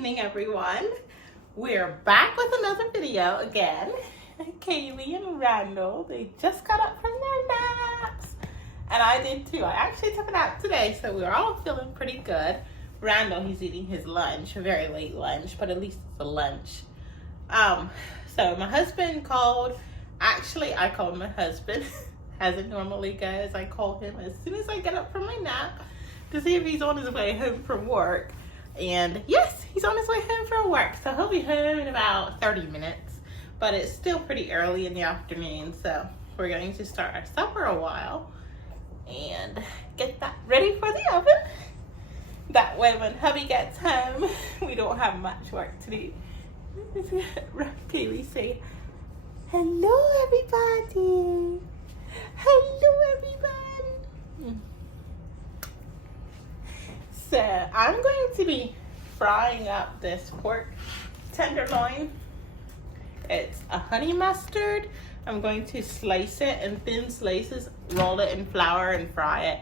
evening, everyone. We're back with another video again. Kaylee and Randall, they just got up from their naps. And I did too. I actually took a nap today, so we're all feeling pretty good. Randall, he's eating his lunch, a very late lunch, but at least it's a lunch. So my husband called. Actually, I called my husband, as it normally goes. I call him as soon as I get up from my nap to see if he's on his way home from work. And yes, he's on his way home from work. So he'll be home in about 30 minutes. But it's still pretty early in the afternoon. So we're going to start our supper a while and get that ready for the oven. That way when hubby gets home, we don't have much work to do. Kaylee say, hello everybody. Hello everybody. So I'm going to be frying up this pork tenderloin. It's a honey mustard. I'm going to slice it in thin slices, roll it in flour and fry it,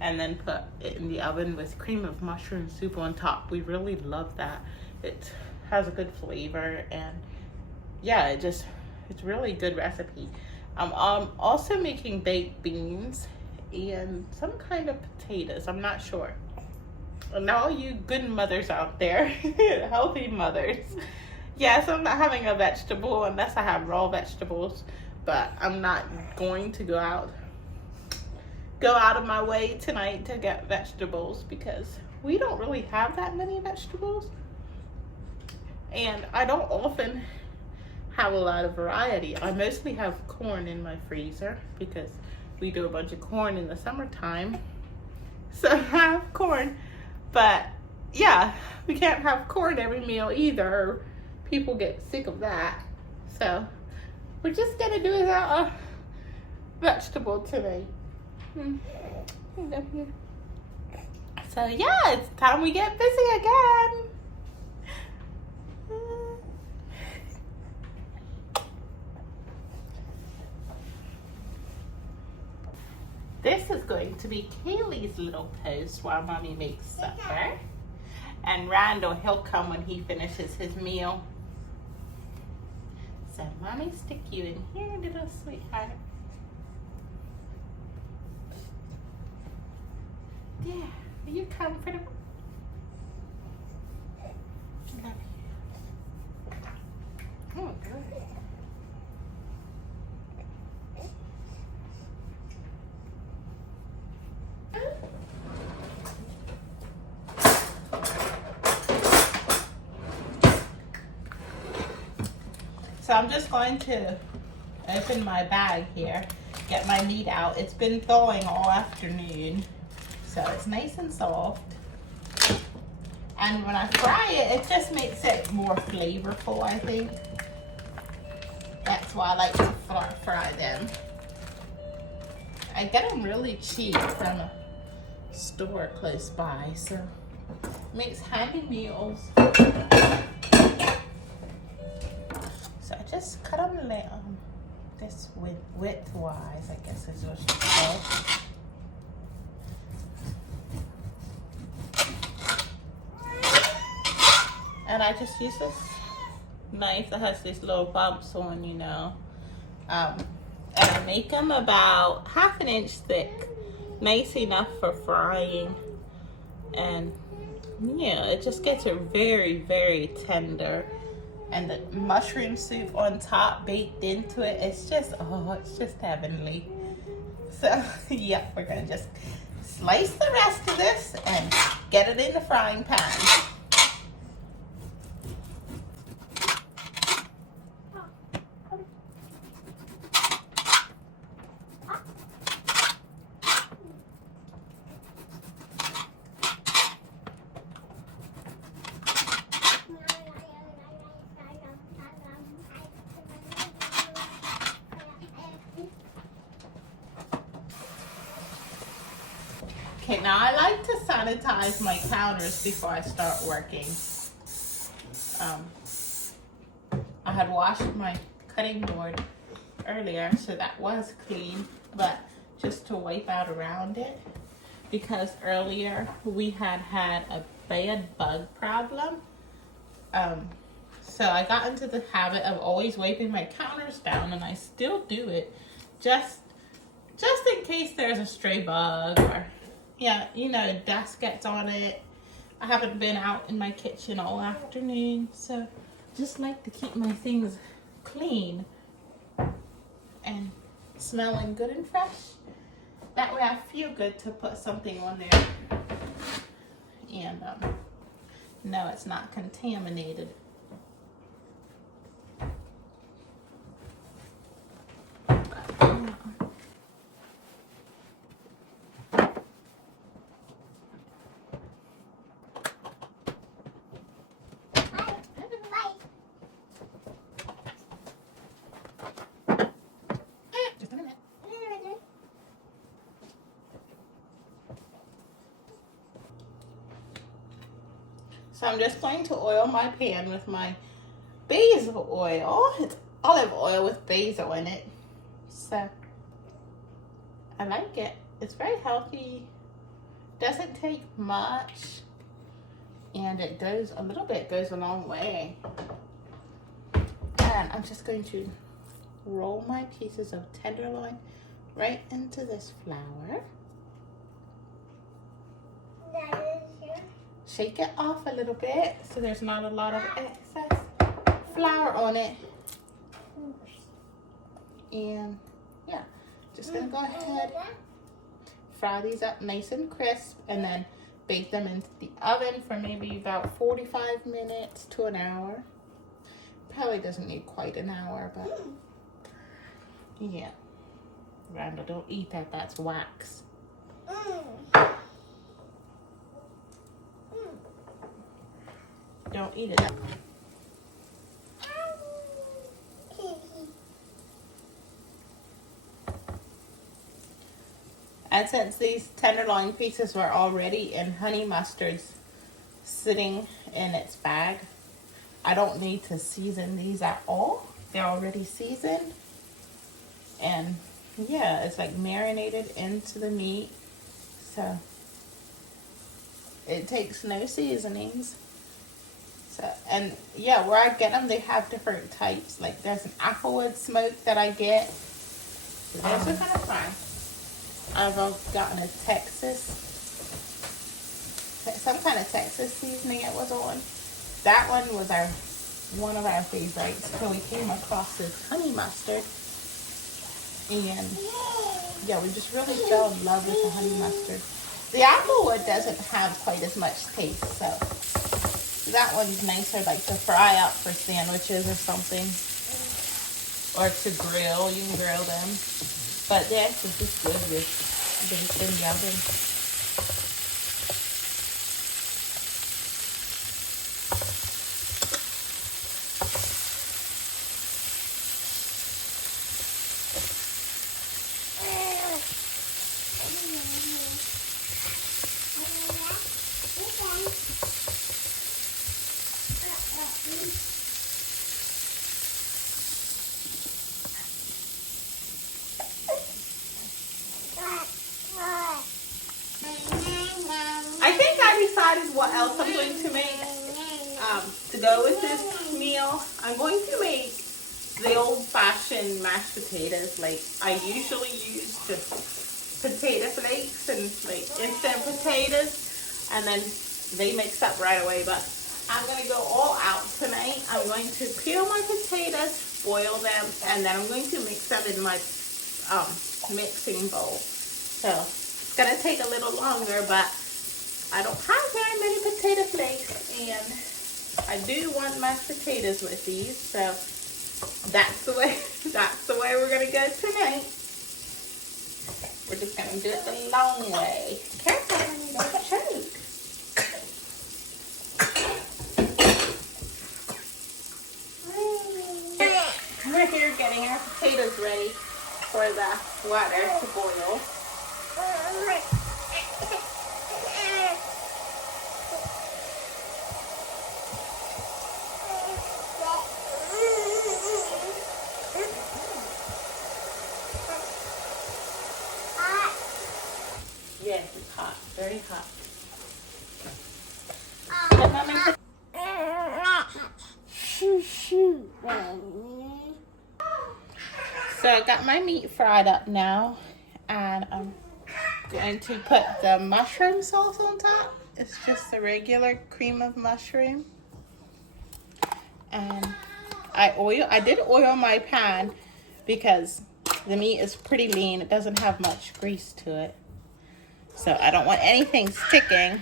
and then put it in the oven with cream of mushroom soup on top. We really love that. It has a good flavor, and yeah, it's really good recipe. I'm also making baked beans and some kind of potatoes. I'm not sure. And all you good mothers out there, healthy mothers. Yes, I'm not having a vegetable unless I have raw vegetables, but I'm not going to go out of my way tonight to get vegetables because we don't really have that many vegetables. And I don't often have a lot of variety. I mostly have corn in my freezer because we do a bunch of corn in the summertime. So I have corn. But yeah, we can't have corn every meal either. People get sick of that. So we're just gonna do without a vegetable today. So yeah, it's time we get busy again. This is going to be Kaylee's little post while Mommy makes supper. And Randall, he'll come when he finishes his meal. So Mommy, stick you in here, little sweetheart. Yeah, are you comfortable? Love you. Oh, good. So I'm just going to open my bag here, get my meat out. It's been thawing all afternoon, so it's nice and soft. And when I fry it, it just makes it more flavorful, I think. That's why I like to fry them. I get them really cheap from a store close by, so it makes handy meals. So I just cut them this width-wise, I guess is what you call it. And I just use this knife that has these little bumps on, you know. And I make them about 1/2 inch thick, nice enough for frying. And yeah, it just gets it very, very tender. And the mushroom soup on top baked into it, it's just heavenly. So yeah, we're gonna just slice the rest of this and get it in the frying pan. Okay, now I like to sanitize my counters before I start working. I had washed my cutting board earlier, so that was clean, but just to wipe out around it, because earlier we had a bad bug problem So I got into the habit of always wiping my counters down, and I still do it just in case there's a stray bug or, yeah, you know, dust gets on it. I haven't been out in my kitchen all afternoon, so just like to keep my things clean and smelling good and fresh. That way I feel good to put something on there and no, it's not contaminated. So I'm just going to oil my pan with my basil oil. It's olive oil with basil in it. So I like it. It's very healthy. Doesn't take much. And it goes a little bit, goes a long way. And I'm just going to roll my pieces of tenderloin right into this flour. Shake it off a little bit so there's not a lot of excess flour on it. And yeah, just gonna go ahead, fry these up nice and crisp, and then bake them into the oven for maybe about 45 minutes to an hour. Probably doesn't need quite an hour, but yeah. Randall, don't eat that, that's wax. Don't eat it. And since these tenderloin pieces were already in honey mustards sitting in its bag, I don't need to season these at all. They're already seasoned. And yeah, it's like marinated into the meat. So it takes no seasonings. So, and yeah, where I get them, they have different types. Like there's an applewood smoke that I get. Those are kind of fun. I've gotten a Texas, some kind of Texas seasoning it was on. That one was one of our favorites. So we came across this honey mustard. And yeah, we just really fell in love with the honey mustard. The applewood doesn't have quite as much taste, so that one's nicer, like to fry up for sandwiches or something, or to grill. You can grill them, but this is just good with baked in the oven. I think I decided what else I'm going to make to go with this meal. I'm going to make the old-fashioned mashed potatoes like I usually use, just potato flakes and like instant potatoes, and then they mix up right away. But I'm going to go all out tonight. I'm going to peel my potatoes, boil them, and then I'm going to mix them in my mixing bowl. So it's going to take a little longer, but I don't have very many potato flakes, and I do want mashed potatoes with these, so that's the way we're gonna go tonight. We're just gonna do it the long way. Careful, honey, don't choke. We're here getting our potatoes ready for the water to boil. Yes, it's hot, very hot. I got my meat fried up now, and I'm going to put the mushroom sauce on top. It's just the regular cream of mushroom. And I did oil my pan because the meat is pretty lean. It doesn't have much grease to it. So I don't want anything sticking.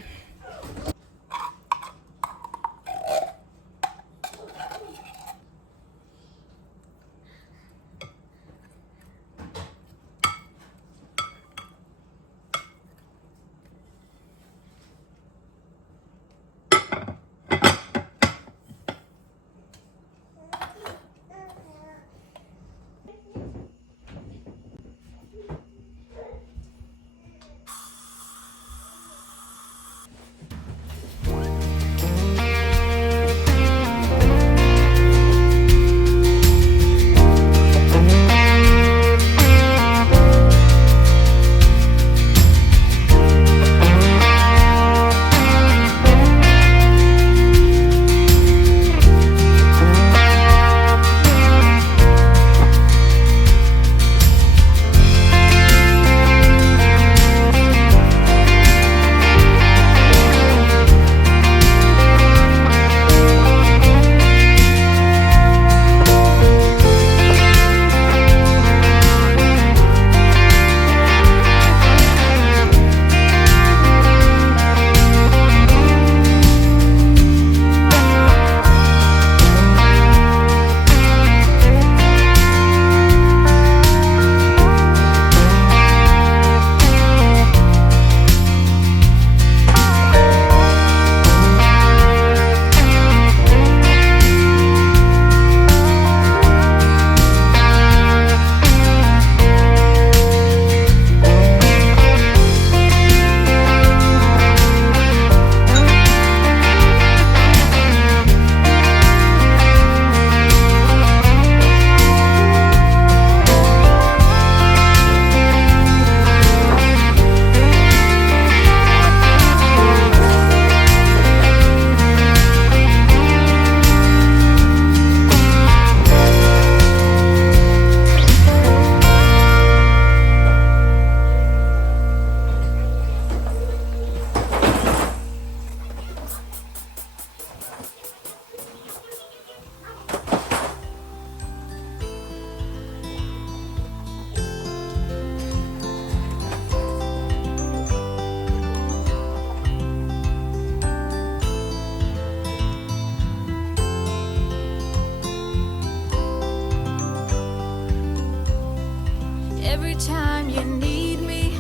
Every time you need me,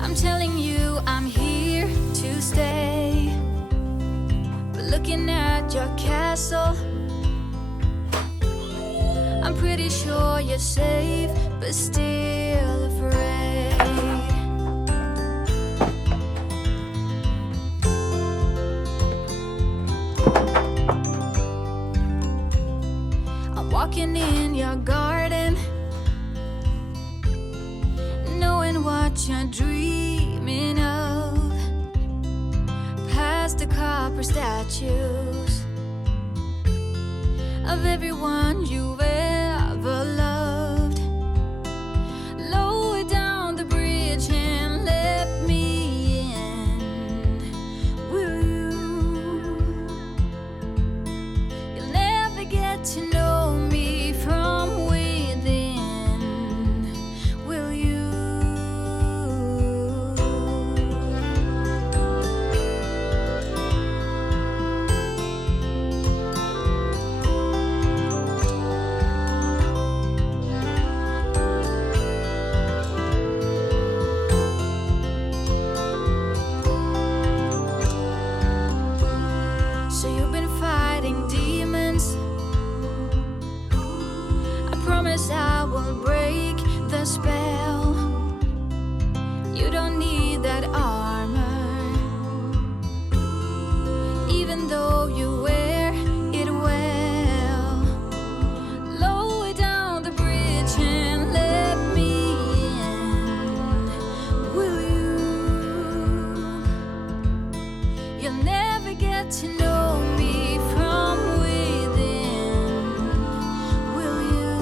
I'm telling you I'm here to stay. But looking at your castle, I'm pretty sure you're safe, but still afraid. I'm walking in your garden, knowing what you're dreaming of, past the copper statues of everyone you've ever loved. Lower down the bridge and let me in, will you? You'll never get to know me from within, will you? So you've been fighting demons. I promise I will break the spell. You don't need that armor, even though you wear it well. Lower down the bridge and let me in, will you? You'll never get to know me from within, will you?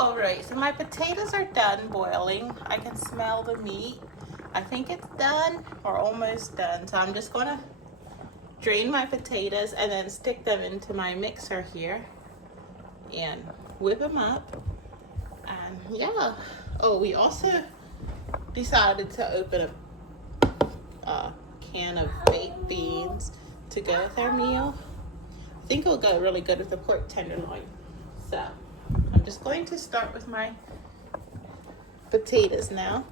All right, so my potatoes are done boiling. I can smell the meat. I think it's done or almost done. So I'm just gonna drain my potatoes and then stick them into my mixer here and whip them up. And yeah. Oh, we also decided to open a can of baked beans to go with our meal. I think it'll go really good with the pork tenderloin. So I'm just going to start with my potatoes now.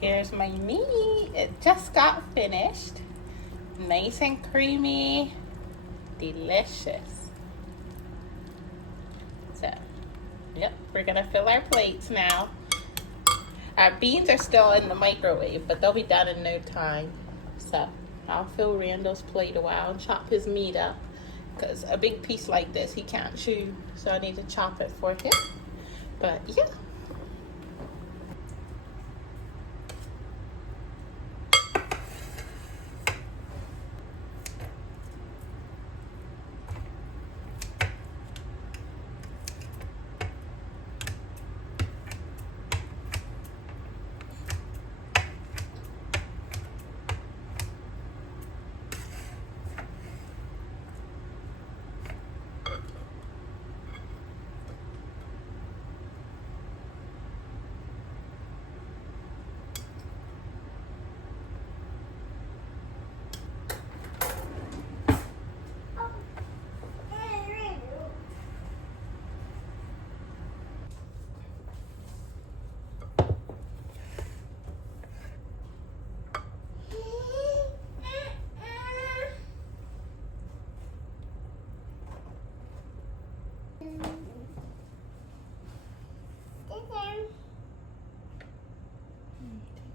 Here's my meat. It just got finished. Nice and creamy. Delicious. So, yep, we're gonna fill our plates now. Our beans are still in the microwave, but they'll be done in no time. So, I'll fill Randall's plate a while and chop his meat up. Because a big piece like this, he can't chew. So I need to chop it for him. But, yeah.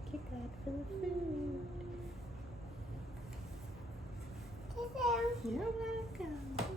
Thank you, God, for the food. You're welcome.